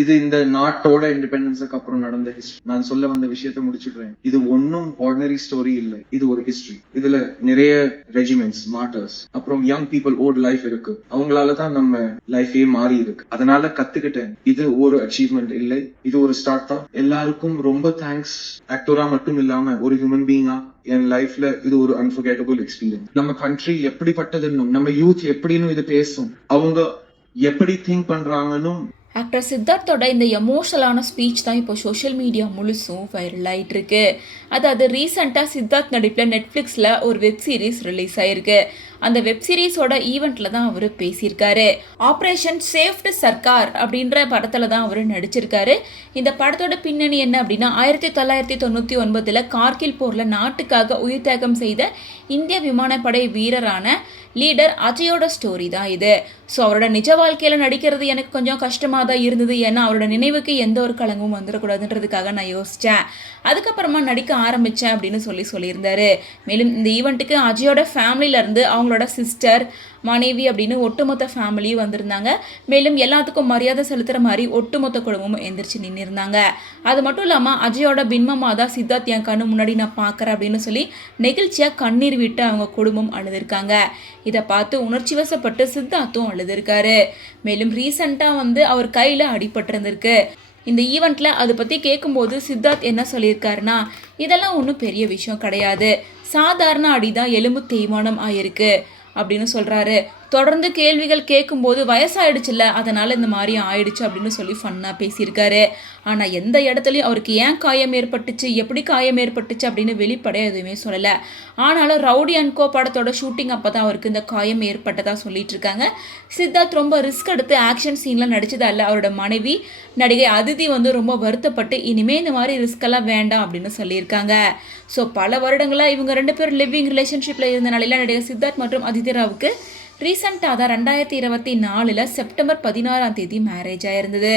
இது இந்த நாட்டோட இண்டிபெண்டன்ஸுக்கு அப்புறம் நடந்த ஹிஸ்டரி. நான் சொல்ல வந்த விஷயத்த முடிச்சுக்கிறேன். இது ஒன்னும் ஆர்டினரி ஸ்டோரி இல்லை, இது ஒரு ஹிஸ்டரி. இதுல நிறைய ரெஜிமெண்ட்ஸ், மார்டர்ஸ், அப்புறம் யங் பீப்புள் ஓல்ட் லைஃப் இருக்கு. அவங்களாலதான் நம்ம லைஃபே மாறி இருக்கு. அதனால கத்துக்கிட்டேன், இது ஒரு அச்சீவ்மெண்ட் இல்லை, இது ஒரு ஸ்டார்ட் தான். எல்லாருக்கும் ரொம்ப தேங்க்ஸ். ஆக்டரா மட்டும் இல்லாம ஒரு ஹியூமன் பீயிங்கா என் லைஃப்ல இது ஒரு அன்ஃபர்கெட்டபிள் எக்ஸ்பீரியன்ஸ். நம்ம கண்ட்ரி எப்படிப்பட்டதுன்னு, நம்ம யூத் எப்படின்னு இது பேசும், அவங்க எப்படி திங்க் பண்றாங்கன்னு. ஆக்டர் சித்தார்த்தோட இந்த எமோஷனலான ஸ்பீச் தான் இப்போ சோஷியல் மீடியா முழுசும் வைரல் ஆகிட்டு இருக்கு. அதாவது ரீசெண்டாக சித்தார்த் நடிப்பில் நெட்ஃப்ளிக்ஸில் ஒரு வெப் சீரிஸ் ரிலீஸ் ஆயிருக்கு. அந்த வெப் சீரிஸோட ஈவெண்ட்ல தான் அவர் பேசியிருக்காரு. ஆப்ரேஷன் சேஃப்ட் சர்க்கார் அப்படின்ற படத்துல தான் அவர் நடிச்சிருக்காரு. இந்த படத்தோட பின்னணி என்ன அப்படின்னா, 1999 கார்கில் போர்ல நாட்டுக்காக உயிர் தியாகம் செய்த இந்திய விமானப்படை வீரரான லீடர் அஜயோட ஸ்டோரி தான் இது. ஸோ அவரோட நிஜ வாழ்க்கையில் நடிக்கிறது எனக்கு கொஞ்சம் கஷ்டமாக தான் இருந்தது. ஏன்னா அவரோட நினைவுக்கு எந்த ஒரு களங்கமும் வந்துடக்கூடாதுன்றதுக்காக நான் யோசித்தேன். அதுக்கப்புறமா நடிக்க ஆரம்பித்தேன் அப்படின்னு சொல்லியிருந்தாரு. மேலும் இந்த ஈவெண்ட்டுக்கு அஜயோட ஃபேமிலியிலேருந்து அவங்களோட சிஸ்டர், மனைவி அப்படின்னு ஒட்டுமொத்த ஃபேமிலியும் வந்திருந்தாங்க. மேலும் எல்லாத்துக்கும் மரியாதை செலுத்துகிற மாதிரி ஒட்டுமொத்த குடும்பமும் எந்திரிச்சு நின்றுருந்தாங்க. அது மட்டும் இல்லாமல் அஜயோட பின்மமா தான் சித்தார்த் என் கண்ணு முன்னாடி நான் பார்க்குறேன் அப்படின்னு சொல்லி நெகிழ்ச்சியாக கண்ணீர் விட்டு அவங்க குடும்பம் அழுதுருக்காங்க. இதை பார்த்து உணர்ச்சி வசப்பட்டு சித்தார்த்தும் அழுதுருக்காரு. மேலும் ரீசெண்டாக அவர் கையில் அடிபட்டிருந்திருக்கு. இந்த ஈவெண்ட்டில் அதை பற்றி கேட்கும்போது சித்தார்த் என்ன சொல்லியிருக்காருன்னா, இதெல்லாம் ஒன்றும் பெரிய விஷயம் கிடையாது, சாதாரண அடிதான் எலும்பு தேய்மானம் ஆயிருக்கு அப்படின்னு சொல்கிறாரு. தொடர்ந்து கேள்விகள் கேட்கும்போது வயசாயிடுச்சுல்ல, அதனால் இந்த மாதிரி ஆயிடுச்சு அப்படின்னு சொல்லி ஃபன்னாக பேசியிருக்காரு. ஆனால் எந்த இடத்துலையும் அவருக்கு ஏன் காயம் ஏற்பட்டுச்சு, எப்படி காயம் ஏற்பட்டுச்சு அப்படின்னு வெளிப்படையாக எதுவுமே சொல்லலை. ஆனாலும் ரவுடி அண்ட் கோ படத்தோட ஷூட்டிங் அப்போ தான் அவருக்கு இந்த காயம் ஏற்பட்டதாக சொல்லிட்டு இருக்காங்க. சித்தார்த் ரொம்ப ரிஸ்க் எடுத்து ஆக்ஷன் சீன்லாம் நடிச்சதால அவரோட மனைவி நடிகை அதிதி ரொம்ப வருத்தப்பட்டு இனிமேல் இந்த மாதிரி ரிஸ்கெல்லாம் வேண்டாம் அப்படின்னு சொல்லியிருக்காங்க. ஸோ பல வருடங்களாக இவங்க 2 பேரும் லிவிங் ரிலேஷன்ஷிப்பில் இருந்த நிலையில் நடிகர் சித்தார்த் மற்றும் அதிதி ராவுக்கு ரீசெண்டாக தான் 2024 செப்டம்பர் 16 மேரேஜ் ஆயிருந்தது.